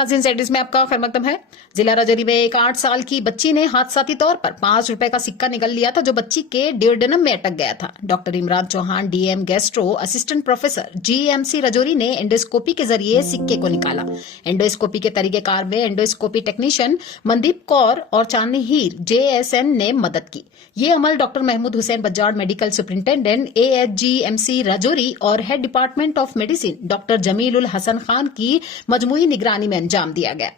नाज़रीन, सेटिस में आपका खैर मकदम है। जिला राजौरी में एक 8 साल की बच्ची ने हादसाती तौर पर 5 रुपए का सिक्का निकल लिया था, जो बच्ची के डियोडेनम में अटक गया था। Doctor Imran Chauhan, DM gastro, assistant professor, GMC Rajouri ने एंडोस्कोपी के जरिए सिक्के को निकाला। एंडोस्कोपी के तरीकेकार में एंडोस्कोपी टेक्नीशियन मनदीप कौर और चांदनी हीर जेएसएन ने मदद की। ये अमल doctor Mahmood Hussain Bajad, medical superintendent AHGMC Rajouri और head department of medicine doctor Jamil ul Hasan Khan की मजमूई निगरानी में अंजाम दिया गया।